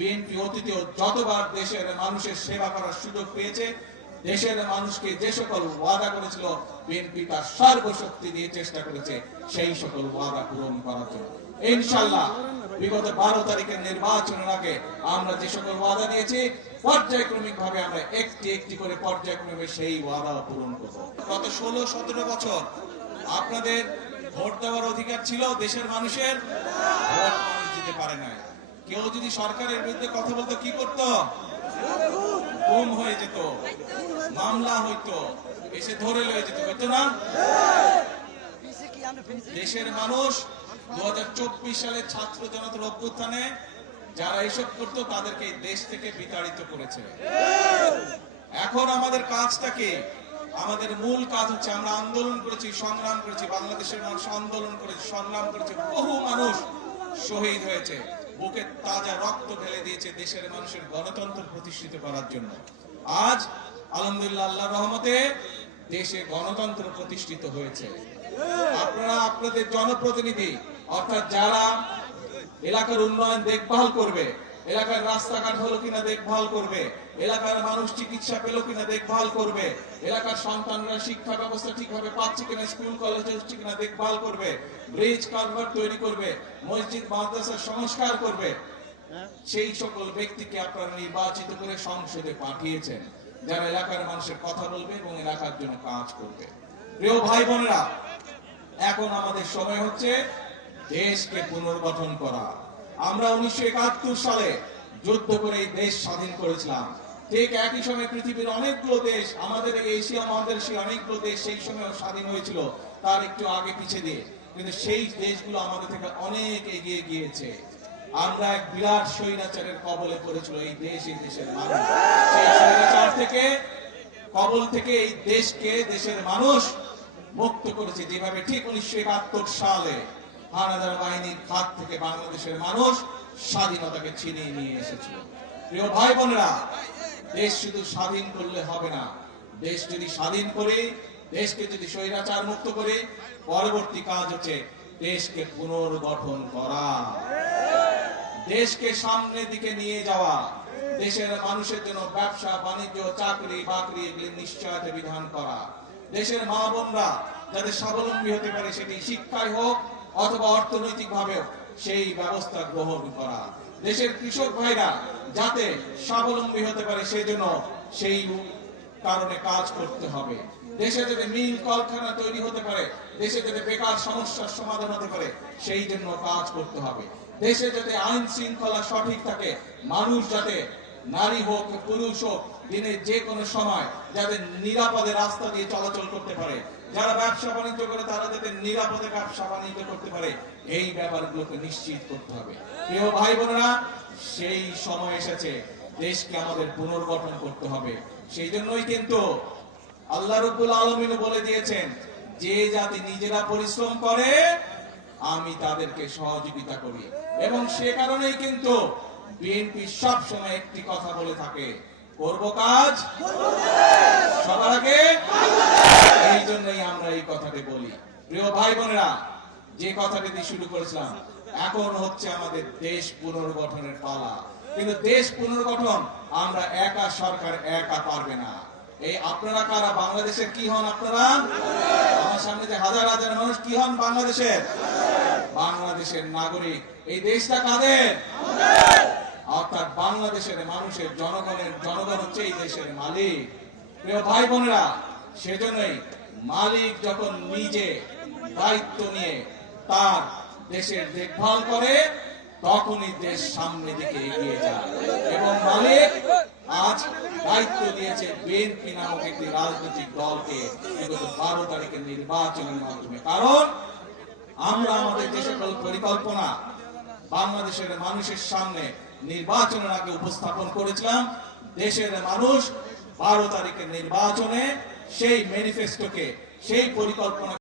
BNP অতীতেও যতবার দেশের মানুষের সেবা করার সুযোগ পেয়েছে, দেশের মানুষকে যে সকল ওয়াদা করেছিল বিএনপি তার সর্বশক্তি দিয়ে চেষ্টা করেছে সেই সকল ওয়াদা পূরণ করার জন্য। ইনশাআল্লাহ বিগত 12 তারিখের নির্বাচনের আগে আমরা যে সকল ওয়াদা দিয়েছি পর্যায়ক্রমিক ভাবে আমরা একটি একটি করে পর্যায়ক্রমে সেই ওয়াদা পূরণ করব। গত 16-17 বছর আপনাদের ভোট দেওয়ার অধিকার ছিল, দেশের মানুষের ভোট মানুষ দিতে পারে না। কেউ যদি সরকারের বিরুদ্ধে কথা বলতো কি করতো? গুম হয়ে যেত, মামলা হইতো, এসে ধরে লয়ে যেত, হইতো না? দেশের মানুষ 2024 সালে ছাত্র জনতার অভ্যুত্থানে যারা এসব করতো তাদেরকে দেশ থেকে বিতাড়িত করেছে। এখন আমাদের কাজটা কি? আমাদের মূল কাজ হচ্ছে আমরা আন্দোলন করেছি, সংগ্রাম করেছি, বাংলাদেশের মানুষ আন্দোলন করেছে, সংগ্রাম করেছে, বহু মানুষ শহীদ হয়েছে, বুকে তাজা রক্ত ঢেলে দিয়েছে দেশের মানুষের গণতন্ত্র প্রতিষ্ঠিত করার জন্য। আজ আলহামদুলিল্লাহ আল্লাহর রহমতে দেশে গণতন্ত্র প্রতিষ্ঠিত হয়েছে। আপনারা আপনাদের জনপ্রতিনিধি অর্থাৎ যারা এলাকার উন্নয়ন দেখভাল করবে, এলাকার রাস্তাঘাট হলো কিনা দেখভাল করবে, এলাকার মানুষ চিকিৎসা পেল কিনা দেখভাল করবে, এলাকার সন্তানরা শিক্ষা ব্যবস্থা ঠিকভাবে পাচ্ছে কিনা, স্কুল কলেজ হচ্ছে কিনা দেখভাল করবে, ব্রিজ কালভার্ট তৈরি করবে, মসজিদ মাদ্রাসার সংস্কার করবে, সেই সকল ব্যক্তিকে আপনারা নির্বাচিত করে সংসদে পাঠিয়েছেন, যারা এলাকার মানুষের কথা বলবে এবং এলাকার জন্য কাজ করবে। প্রিয় ভাই বোনেরা, এখন আমাদের সময় হচ্ছে দেশকে পুনর্গঠন করা। আমরা 1971 সালে যুদ্ধ করে এই দেশ স্বাধীন করেছিলাম। ঠিক একই সময় পৃথিবীর অনেকগুলো দেশ, আমাদের এই এশিয়া মহাদেশের অনেকগুলো দেশ সেই সময় স্বাধীন হয়েছিল, তার একটু আগে পিছিয়ে দিয়ে, কিন্তু সেই দেশগুলো আমাদের থেকে অনেক এগিয়ে গিয়েছে। আমরা এক বিরাট স্বৈরাচারের কবলে পড়েছিল এই দেশ, এই দেশের মানুষ। সেই স্বৈরাচার থেকে কবল থেকে এই দেশকে, দেশের মানুষ মুক্ত করেছে, যেভাবে ঠিক 1971 সালে হানাদার বাহিনীর হাত থেকে বাংলাদেশের মানুষ স্বাধীনতাকে ছিনিয়ে নিয়ে এসেছিল। প্রিয় ভাই বোনেরা, দেশ শুধু স্বাধীন করলে হবে না, দেশ যদি স্বাধীন করে, দেশকে যদি স্বৈরাচার মুক্ত করে, পরবর্তী কাজ হচ্ছে দেশকে পুনর্গঠন করা, দেশকে সামনের দিকে নিয়ে যাওয়া, দেশের মানুষের জন্য ব্যবসা বাণিজ্য চাকরি বাকরি এগুলি নিশ্চয়তা বিধান করা, দেশের মা বোনরা যাতে স্বাবলম্বী হতে পারে সেটি শিক্ষায় হোক অথবা অর্থনৈতিক ভাবেও সেই ব্যবস্থা গ্রহণ করা, দেশের কৃষক ভাইরা যাতে স্বাবলম্বী হতে পারে সেজন্য সেই কারণে কাজ করতে হবে, দেশে যাতে মিল কলকারখানা তৈরি হতে পারে, দেশে যাতে বেকার সমস্যার সমাধান হতে পারে সেই জন্য কাজ করতে হবে, দেশে যাতে আইন শৃঙ্খলা সঠিক থাকে, মানুষ যাতে নারী হোক পুরুষ হোক দিনের যে কোনো সময় যাতে নিরাপদে রাস্তা দিয়ে চলাচল করতে পারে, যারা ব্যবসা বাণিজ্য করে তারা যাতে নিরাপদে ব্যবসা বাণিজ্য করতে পারে, এই ব্যাপারগুলোকে নিশ্চিত করতে হবে। প্রিয় ভাই বোনেরা, সেই সময় এসেছে, দেশকে আমাদের পুনর্গঠন করতে হবে। সেই জন্যই কিন্তু আল্লাহ রাব্বুল আলামিন বলে দিয়েছেন, যে জাতি নিজেরা পরিশ্রম করে আমি তাদেরকে সহযোগিতা করি, এবং সে কারণেই কিন্তু বিএনপি সব সময় একটি কথা বলে থাকে, করব কাজ সবার আগে। এই জন্যই আমরা এই কথাটি বলি। প্রিয় ভাই বোনেরা, যে কথাটি দিয়ে শুরু করেছিলাম, এখন হচ্ছে আমাদের দেশ পুনর্গঠনের পালা। কিন্তু দেশ পুনর্গঠন আমরা একা, সরকার একা পারবে না। এই আপনারা কারা? বাংলাদেশের কি হন আপনারা? আমার সামনে যে হাজার হাজার মানুষ কি হন? বাংলাদেশের বাংলাদেশের নাগরিক। এই দেশটা কাদের? অর্থাৎ বাংলাদেশের মানুষের, জনগণ হচ্ছে এই দেশের মালিক। প্রিয় ভাই বোনেরা, সেজন্যই মালিক যখন নিজে দায়িত্ব নিয়ে তার দেশের দেখভাল করে তখনই দেশ সামনের দিকে এগিয়ে যায়। এবং মালিক আজ দায়িত্ব দিয়েছে বিএনপি নামক একটি রাজনৈতিক দলকে বিগত 12 তারিখের নির্বাচনের মাধ্যমে। কারণ আমরা আমাদের যে সকল পরিকল্পনা বাংলাদেশের মানুষের সামনে নির্বাচনের আগে উপস্থাপন করেছিলাম, দেশের মানুষ 12 তারিখের নির্বাচনে সেই ম্যানিফেস্টোকে, সেই পরিকল্পনা